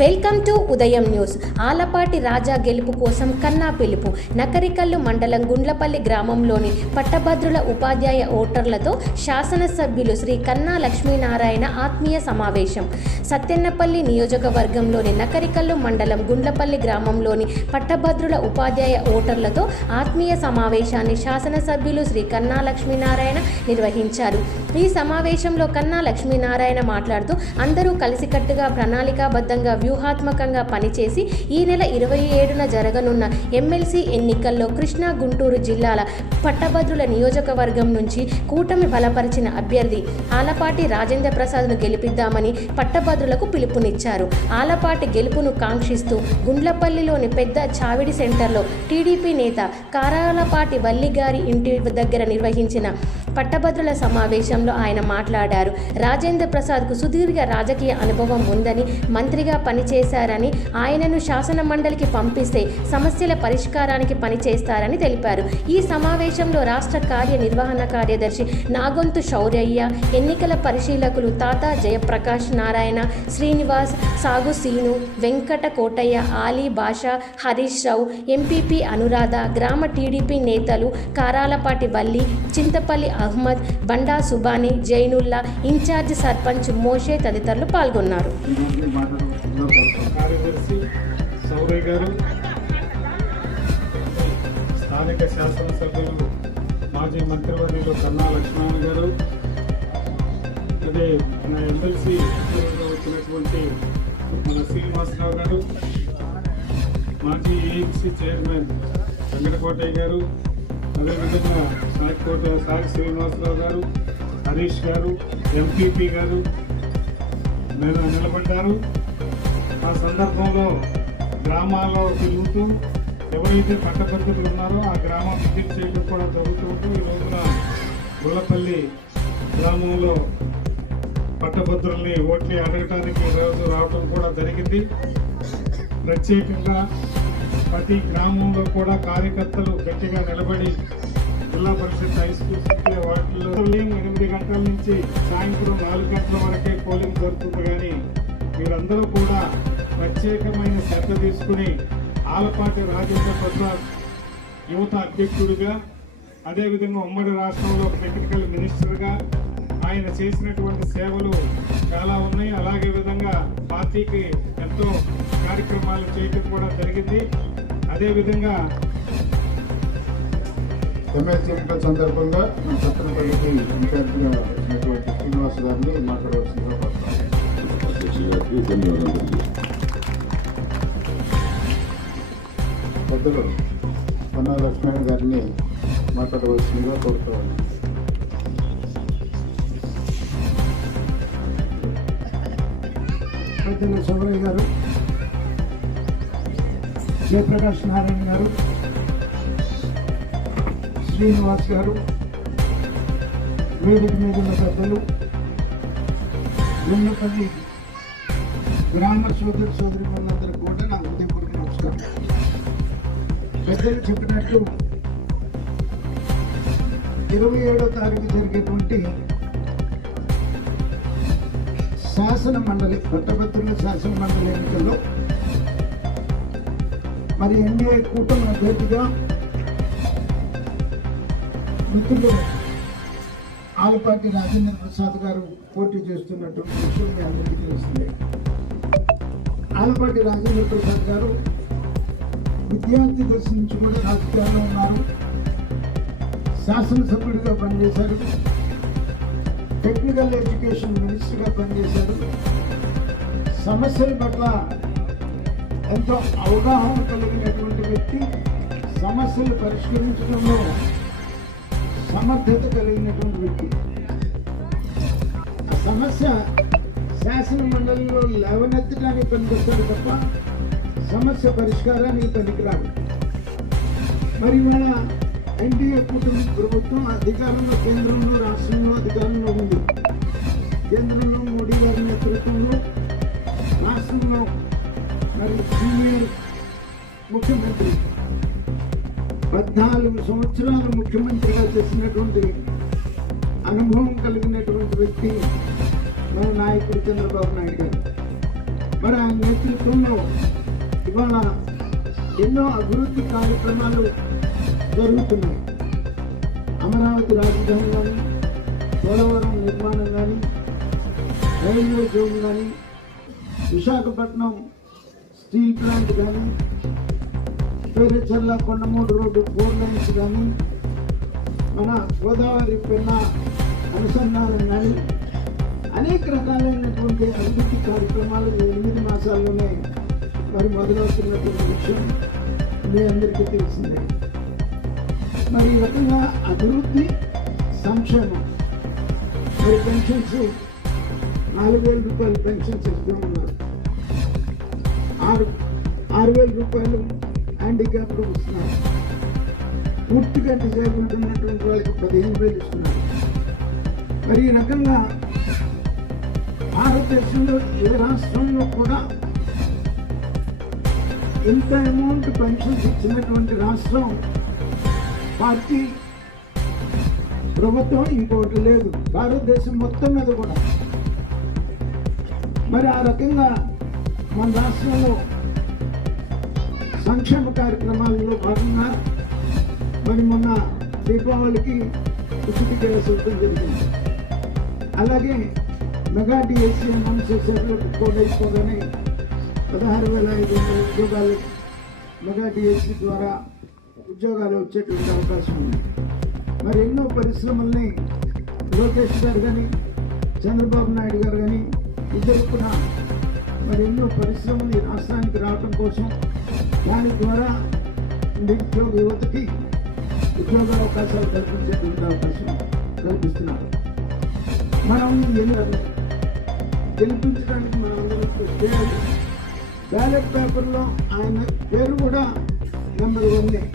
Welcome to Udayam news. Alapati Raja గెలుపు కోసం కన్నా పిలుపు. నకరికల్లు మండలం గుండ్లపల్లి గ్రామంలోని పట్టభద్రుల ఉపాధ్యాయ ఓటర్లతో శాసనసభ్యులు శ్రీ కన్నా లక్ష్మీనారాయణ ఆత్మీయ సమావేశం. సత్యన్నపల్లి నియోజకవర్గంలోని నకరికల్లు మండలం గుండ్లపల్లి గ్రామంలోని పట్టభద్రుల ఉపాధ్యాయ ఓటర్లతో ఆత్మీయ సమావేశాన్ని శాసనసభ్యులు శ్రీ కన్నా లక్ష్మీనారాయణ నిర్వహించారు. ఈ సమావేశంలో కన్నా లక్ష్మీనారాయణ మాట్లాడుతూ అందరూ కలిసికట్టుగా ప్రణాళికాబద్ధంగా వ్యూహాత్మకంగా పనిచేసి ఈ నెల ఇరవై ఏడున జరగనున్న ఎమ్మెల్సీ ఎన్నికల్లో కృష్ణా గుంటూరు జిల్లాల పట్టభద్రుల నియోజకవర్గం నుంచి కూటమి బలపరిచిన అభ్యర్థి ఆలపాటి రాజేంద్ర ప్రసాద్ను గెలిపిద్దామని పట్టభద్రులకు పిలుపునిచ్చారు. ఆలపాటి గెలుపును కాంక్షిస్తూ గుండ్లపల్లిలోని పెద్ద చావిడి సెంటర్లో టీడీపీ నేత కారాలపాటి వల్లిగారి ఇంటి దగ్గర నిర్వహించిన పట్టభద్రుల సమావేశంలో ఆయన మాట్లాడారు. రాజేంద్ర ప్రసాద్కు సుదీర్ఘ రాజకీయ అనుభవం ఉందని మంత్రిగా పనిచేశారని ఆయనను శాసన మండలికి పంపిస్తే సమస్యల పరిష్కారానికి పనిచేస్తారని తెలిపారు. ఈ సమావేశంలో రాష్ట్ర కార్యనిర్వహణ కార్యదర్శి నాగొంతు శౌర్యయ్య ఎన్నికల పరిశీలకులు తాత జయప్రకాష్ నారాయణ శ్రీనివాస్ సాగు సీను వెంకట కోటయ్య ఆలీ బాషా హరీష్ రావు ఎంపీపీ అనురాధ గ్రామ టీడీపీ నేతలు కారాలపాటి వల్లి చింతపల్లి అహ్మద్ బండా సుబాని జైనుల్లా ఇన్ఛార్జ్ సర్పంచ్ మోషే తదితరులు పాల్గొన్నారు. స్థానిక శాసనసభ్యులు మాజీ మంత్రివర్యులు కన్నా లక్ష్మణ్ గారు అదే మన ఎమ్మెల్సీ వచ్చినటువంటి మన శ్రీనివాసరావు గారు మాజీ ఏఎంసీ చైర్మన్ వెంకటకోటయ్య గారు అదేవిధంగా సాగికోట సాగి శ్రీనివాసరావు గారు హరీష్ గారు ఎంపీపీ గారు నేను నిలబడ్డారు. ఆ సందర్భంలో గ్రామాల్లో తిరుగుతూ ఎవరైతే పట్టభద్రులు ఉన్నారో ఆ గ్రామం విజిట్ చేయడం కూడా జరుగుతుంటూ ఈ రోజున గుల్లపల్లి గ్రామంలో పట్టభద్రుల్ని ఓట్లు అడగటానికి ఈరోజు రావడం కూడా జరిగింది. ప్రత్యేకంగా ప్రతి గ్రామంలో కూడా కార్యకర్తలు గట్టిగా నిలబడి జిల్లా పరిషత్ హై స్కూల్స్ ఉంటే వాటిల్లో ఉదయం ఎనిమిది గంటల నుంచి సాయంత్రం నాలుగు గంటల వరకే పోలింగ్ జరుగుతుంది కానీ మీరందరూ కూడా ప్రత్యేకమైన శ్రద్ధ తీసుకుని ఆలపాటి రాజేంద్ర ప్రసాద్ యువత అధ్యక్షుడిగా అదేవిధంగా ఉమ్మడి రాష్ట్రంలో టెక్నికల్ మినిస్టర్గా ఆయన చేసినటువంటి సేవలు చాలా ఉన్నాయి. అలాగే విధంగా పార్టీకి ఎంతో కార్యక్రమాలు చేయడం కూడా జరిగింది. అదేవిధంగా ఎమ్మెల్సీ ఎన్నికల సందర్భంగా సత్తనపల్లికి ఇన్ఛార్జిగా వచ్చినటువంటి శ్రీనివాస్ గారిని మాట్లాడవలసిందిగా పెద్దలు పొన్నా లక్ష్మణ్ గారిని మాట్లాడవలసిందిగా కోరుతున్నాను. పెద్దలు సౌరయ్య గారు జయప్రకాష్ నారాయణ గారు శ్రీనివాస్ గారు వేదిక మీద ఉన్న పెద్దలు వెన్నపల్లి గ్రామ సోదరు సోదరి వాళ్ళందరికీ కూడా నా హృదయపూర్వక నమస్కారం. పెద్దలు చెప్పినట్టు ఇరవై ఏడో తారీఖు జరిగేటువంటి శాసన మండలి పట్టభద్రుల శాసన మండలి ఎన్నికల్లో మరి ఎన్డీఏ కూటమి అభ్యర్థిగా మిత్రులు ఆలపాటి రాజేంద్ర ప్రసాద్ గారు పోటీ చేస్తున్నటువంటి విషయం మీ అందరికీ తెలిసింది ఆలపాటి రాజేంద్ర ప్రసాద్ గారు విద్యార్థి దర్శించి కూడా రాజకీయాల్లో ఉన్నారు. శాసనసభ్యుడిగా పనిచేశారు. టెక్నికల్ ఎడ్యుకేషన్ మినిస్టర్గా పనిచేశారు. సమస్యల పట్ల ఎంతో అవగాహన కలిగినటువంటి వ్యక్తి సమస్యలు పరిష్కరించడంలో సమర్థత కలిగినటువంటి వ్యక్తి. సమస్య శాసన మండలిలో లేవనెత్తడానికి పనికొస్తాడు తప్ప సమస్య పరిష్కారానికి పనికిరాడు. మరి ఇవాళ ఎన్డీఏ కుటుంబ ప్రభుత్వం అధికారంలో కేంద్రంలో రాష్ట్రంలో అధికారంలో ఉంది. కేంద్రంలో మోడీ గారి నేతృత్వంలో రాష్ట్రంలో మరి సీనియర్ ముఖ్యమంత్రి. పద్నాలుగు సంవత్సరాలు ముఖ్యమంత్రిగా చేసినటువంటి అనుభవం కలిగినటువంటి వ్యక్తి మన నాయకుడు చంద్రబాబు నాయుడు గారు. మరి ఆయన నేతృత్వంలో ఇవాళ ఎన్నో అభివృద్ధి కార్యక్రమాలు జరుగుతున్నాయి. అమరావతి రాజధాని కానీ పోలవరం నిర్మాణం రైల్వే జోన్ కానీ విశాఖపట్నం స్టీల్ ప్లాంట్ కానీ Perucharla Kondamudu road four lines కానీ మన గోదావరి పిన్న అనుసంధానం కానీ అనేక రకాలైనటువంటి అభివృద్ధి కార్యక్రమాలు ఎనిమిది మాసాల్లోనే మరి మొదలవుతున్నటువంటి విషయం మీ అందరికీ తెలిసిందే. మరి ఈ రకంగా అభివృద్ధి సంక్షేమం మరి పెన్షన్స్ నాలుగు వేల రూపాయలు పెన్షన్స్ ఇస్తూ ఉన్నారు ఆరు ఆరు వేల రూపాయలు హ్యాండిక్యాప్డ్ ఇస్తున్నారు పూర్తిగా డిజేబుల్డ్ ఉన్నటువంటి వాళ్ళకి పదిహేను వేలు ఇస్తున్నారు మరి ఈ రకంగా భారతదేశంలో ఏ రాష్ట్రంలో కూడా ఇంత అమౌంట్ పెన్షన్స్ ఇచ్చినటువంటి రాష్ట్రం పార్టీ ప్రభుత్వం ఇంకోటి లేదు. భారతదేశం మొత్తం మీద కూడా మరి ఆ రకంగా మన రాష్ట్రంలో సంక్షేమ కార్యక్రమాలలో భాగంగా మరి మొన్న దీపావళికి ఉచిత గ్యాస్ ఇవ్వడం జరిగింది. అలాగే మెగా డిఎస్సీ అనౌన్స్ చేశారు కోడ్ అయిపోగానే పదహారు వేల ఐదు వందల ఉద్యోగాలు మెగా డిఎస్సీ ద్వారా ఉద్యోగాలు వచ్చేటువంటి అవకాశం ఉంది. మరి ఎన్నో పరిశ్రమల్ని లోకేష్ గారు కానీ చంద్రబాబు నాయుడు గారు కానీ ఇద్దరు కూడా మరి ఎన్నో పరిశ్రమలు ఈ రాష్ట్రానికి రావడం కోసం దాని ద్వారా నిరుద్యోగ యువతకి ఉద్యోగ అవకాశాలు కల్పించేటువంటి అవకాశం కల్పిస్తున్నారు. మనం ఎన్ని- గెలిపించడానికి మనం అందరం చేయాలి. బ్యాలెట్ పేపర్లో ఆయన పేరు కూడా నెంబర్ వన్నే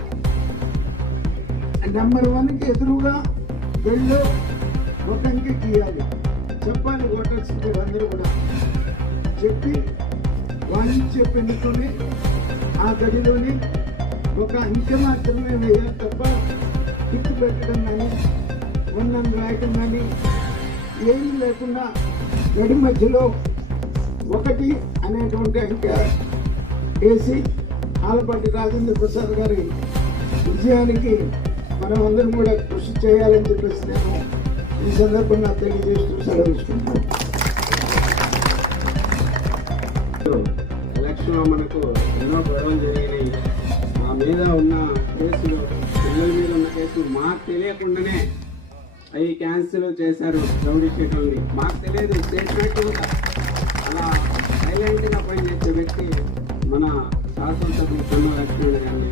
నెంబర్ వన్కి ఎదురుగా వెళ్ళో ఒక అంకె తీయాలి చెప్పాలి ఓటర్స్ అందరూ కూడా. చెప్పి వాళ్ళు చెప్పినతోనే ఆ గడిలోనే ఒక అంకె మాత్రమే వేయాలి తప్ప తిట్టు పెట్టడం కానీ ఉన్నం రాయటం కానీ ఏమీ లేకుండా గడి మధ్యలో ఒకటి అనేటువంటి అంకె వేసి ఆలపాటి రాజేంద్ర ప్రసాద్ గారి విజయానికి మనం అందరం కూడా కృషి చేయాలని చెప్పేసి నేను ఈ సందర్భంగా తెలియజేస్తూ సెలవిస్తున్నాను ఎలక్షన్లో మనకు ఎన్నో గొడవలు జరిగినాయి. మా మీద ఉన్న కేసులు పిల్లల మీద ఉన్న కేసులు మాకు తెలియకుండానే అవి క్యాన్సిల్ చేశారు రౌడీ షీట్లని మాకు తెలియదు చేసినట్టు అలా సైలెంట్గా పనిచేసే వ్యక్తి మన శాసనసభ్యులు కన్నా లక్ష్మణ్ గారిని.